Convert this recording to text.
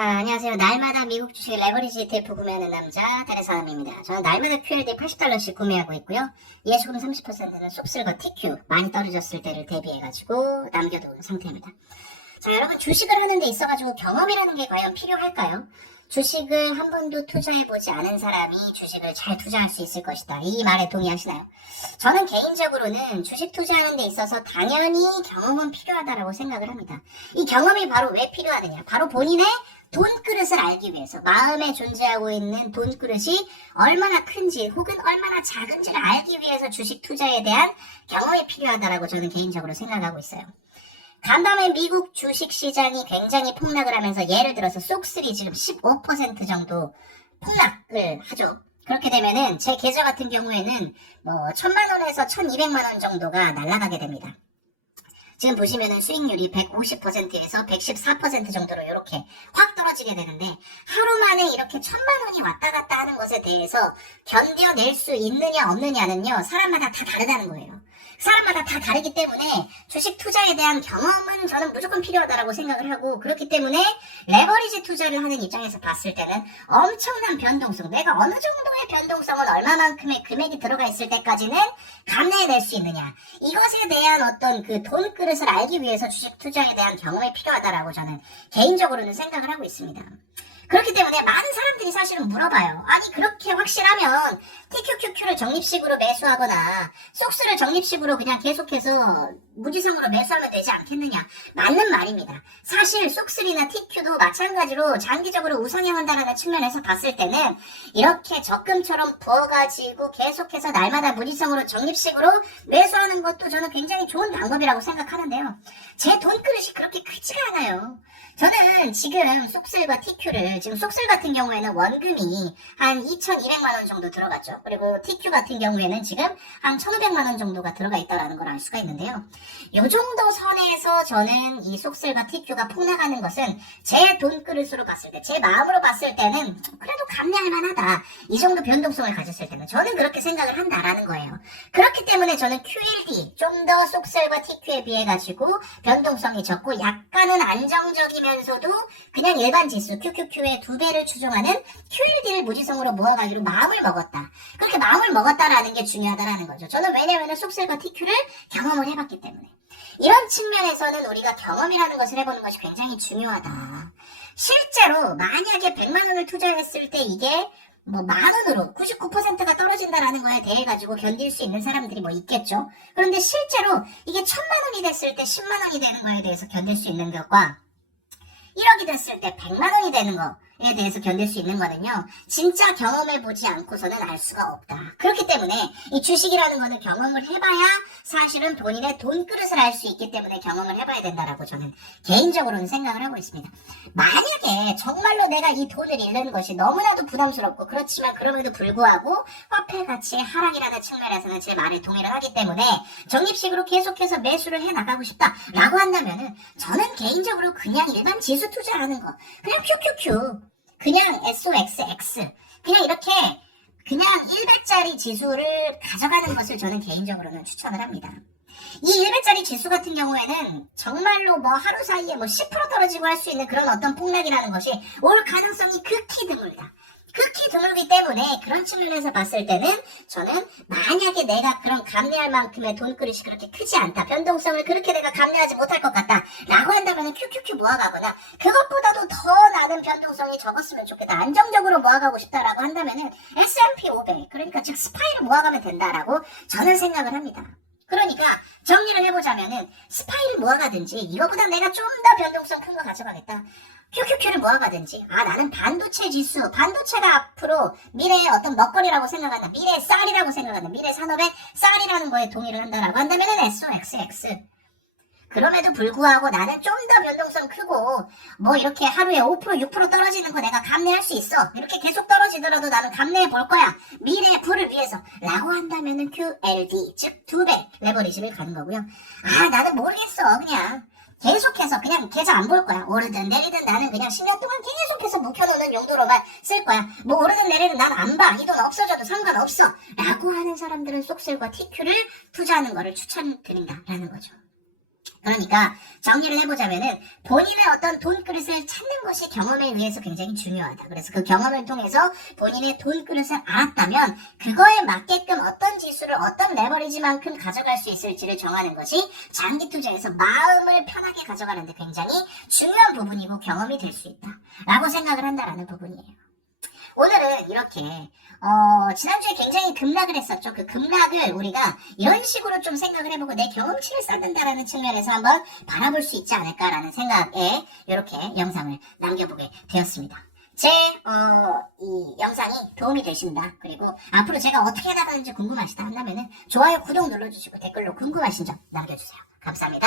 안녕하세요. 날마다 미국 주식 레버리지 ETF 구매하는 남자 달의사람입니다. 저는 날마다 QLD $80씩 구매하고 있고요. 예수금 30%는 속슬과 TQ 많이 떨어졌을 때를 대비해가지고 남겨둔 상태입니다. 자, 여러분, 주식을 하는 데 있어가지고 경험이라는 게 과연 필요할까요? 주식을 한 번도 투자해보지 않은 사람이 주식을 잘 투자할 수 있을 것이다, 이 말에 동의하시나요? 저는 개인적으로는 주식 투자하는 데 있어서 당연히 경험은 필요하다고 생각을 합니다. 이 경험이 바로 왜 필요하느냐? 바로 본인의 돈그릇을 알기 위해서, 마음에 존재하고 있는 돈그릇이 얼마나 큰지 혹은 얼마나 작은지를 알기 위해서 주식 투자에 대한 경험이 필요하다고 저는 개인적으로 생각하고 있어요. 간밤에 미국 주식시장이 굉장히 폭락을 하면서, 예를 들어서 쏙3 지금 15% 정도 폭락을 하죠. 그렇게 되면은 제 계좌 같은 경우에는 1,000만원에서 1,200만원 정도가 날아가게 됩니다. 지금 보시면은 수익률이 150%에서 114% 정도로 이렇게 확 떨어지게 되는데, 하루 만에 이렇게 1,000만원이 왔다 갔다 하는 것에 대해서 견뎌낼 수 있느냐 없느냐는요, 사람마다 다 다르다는 거예요. 사람마다 다 다르기 때문에 주식 투자에 대한 경험은 저는 무조건 필요하다고 생각을 하고, 그렇기 때문에 레버리지 투자를 하는 입장에서 봤을 때는 엄청난 변동성, 내가 어느 정도의 변동성은 얼마만큼의 금액이 들어가 있을 때까지는 감내해낼 수 있느냐, 이것에 대한 어떤 그 돈그릇을 알기 위해서 주식 투자에 대한 경험이 필요하다라고 저는 개인적으로는 생각을 하고 있습니다. 그렇기 때문에 많은 사람들이 사실은 물어봐요. 아니, 그렇게 확실하면 TQQQ를 적립식으로 매수하거나 쏙스를 적립식으로 그냥 계속해서 무지성으로 매수하면 되지 않겠느냐. 맞는 말입니다. 사실 쏙3나 TQ도 마찬가지로 장기적으로 우상향한다는 측면에서 봤을 때는 이렇게 적금처럼 부어가지고 계속해서 날마다 무지성으로 적립식으로 매수하는 것도 저는 굉장히 좋은 방법이라고 생각하는데요. 제 돈그릇이 그렇게 크지가 않아요. 저는 지금 쏙슬과 TQ를, 지금 쏙슬 같은 경우에는 원금이 한 2,200만원 정도 들어갔죠. 그리고 TQ 같은 경우에는 지금 한 1,500만원 정도가 들어가 있다는 걸 알 수가 있는데요. 이 정도 선에서 저는 이 쏙슬과 TQ가 폭락하는 것은 제 돈그릇으로 봤을 때, 제 마음으로 봤을 때는 그래도 감내할 만하다, 이 정도 변동성을 가졌을 때는 저는 그렇게 생각을 한다라는 거예요. 그렇기 때문에 저는 QLD, 좀 더 쏙슬과 TQ에 비해 가지고 변동성이 적고 약간은 안정적이면서도 그냥 일반 지수 QQQ의 2배를 추종하는 QLD를 무지성으로 모아가기로 마음을 먹었다. 그렇게 마음을 먹었다라는 게 중요하다라는 거죠. 저는 왜냐하면 쏙슬과 TQ를 경험을 해봤기 때문에. 이런 측면에서는 우리가 경험이라는 것을 해보는 것이 굉장히 중요하다. 실제로 만약에 100만원을 투자했을 때 이게 만원으로 99%가 떨어진다라는 거에 대해 가지고 견딜 수 있는 사람들이 있겠죠. 그런데 실제로 이게 1,000만원이 됐을 때 10만원이 되는 거에 대해서 견딜 수 있는 것과 1억이 됐을 때 100만원이 되는 거에 대해서 견딜 수 있는 거는요, 진짜 경험해보지 않고서는 알 수가 없다. 그렇기 때문에 이 주식이라는 거는 경험을 해봐야 사실은 본인의 돈그릇을 알 수 있기 때문에 경험을 해봐야 된다라고 저는 개인적으로는 생각을 하고 있습니다. 만약에 정말로 내가 이 돈을 잃는 것이 너무나도 부담스럽고, 그렇지만 그럼에도 불구하고 화폐 가치의 하락이라는 측면에서는 제 말에 동의를 하기 때문에 적립식으로 계속해서 매수를 해나가고 싶다라고 한다면은, 저는 개인적으로 그냥 일반 지수 투자하는 거, 그냥 QQQ, 그냥 SOXX, 그냥 이렇게 그냥 100짜리 지수를 가져가는 것을 저는 개인적으로는 추천을 합니다. 이 100짜리 지수 같은 경우에는 정말로 하루 사이에 10% 떨어지고 할 수 있는 그런 어떤 폭락이라는 것이 올 가능성이 극히 드물다. 극히 드물기 때문에 그런 측면에서 봤을 때는 저는 만약에 내가 그런 감내할 만큼의 돈그릇이 그렇게 크지 않다, 변동성을 그렇게 내가 감내하지 못할 것 같다 라고 한다면 QQQ 모아가거나, 그것보다도 더 나는 변동성이 적었으면 좋겠다, 안정적으로 모아가고 싶다라고 한다면 S&P 500, 그러니까 즉 스파이를 모아가면 된다라고 저는 생각을 합니다. 그러니까 정리를 해보자면은 스파이를 모아가든지, 이거보다 내가 좀 더 변동성 큰 거 가져가겠다, QQQ를 모아가든지, 나는 반도체 지수, 반도체가 앞으로 미래의 어떤 먹거리라고 생각한다, 미래의 쌀이라고 생각한다, 미래 산업의 쌀이라는 거에 동의를 한다라고 한다면은 SOXX. 그럼에도 불구하고 나는 좀 더 변동성 크고 이렇게 하루에 5% 6% 떨어지는 거 내가 감내할 수 있어, 이렇게 계속 떨어지더라도 나는 감내해 볼 거야, 미래의 부를 위해서 라고 한다면은 QLD, 즉 2배 레버리지를 가는 거고요. 나는 모르겠어, 그냥 계속해서 그냥 계좌 안 볼 거야, 오르든 내리든 나는 그냥 10년 동안 계속해서 묵혀놓는 용도로만 쓸 거야, 오르든 내리든 난 안 봐, 이 돈 없어져도 상관없어 라고 하는 사람들은 쏙슬과 TQ를 투자하는 거를 추천드린다라는 거죠. 그러니까 정리를 해보자면은 본인의 어떤 돈그릇을 찾는 것이 경험에 의해서 굉장히 중요하다. 그래서 그 경험을 통해서 본인의 돈그릇을 알았다면 그거에 맞게끔 어떤 지수를 어떤 레버리지만큼 가져갈 수 있을지를 정하는 것이 장기 투자에서 마음을 편하게 가져가는데 굉장히 중요한 부분이고 경험이 될 수 있다 라고 생각을 한다라는 부분이에요. 오늘은 이렇게 지난주에 굉장히 급락을 했었죠. 그 급락을 우리가 이런 식으로 좀 생각을 해보고 내 경험치를 쌓는다라는 측면에서 한번 바라볼 수 있지 않을까라는 생각에 이렇게 영상을 남겨보게 되었습니다. 이 영상이 도움이 되신다. 그리고 앞으로 제가 어떻게 나가는지 궁금하시다 한다면은 좋아요, 구독 눌러주시고 댓글로 궁금하신 점 남겨주세요. 감사합니다.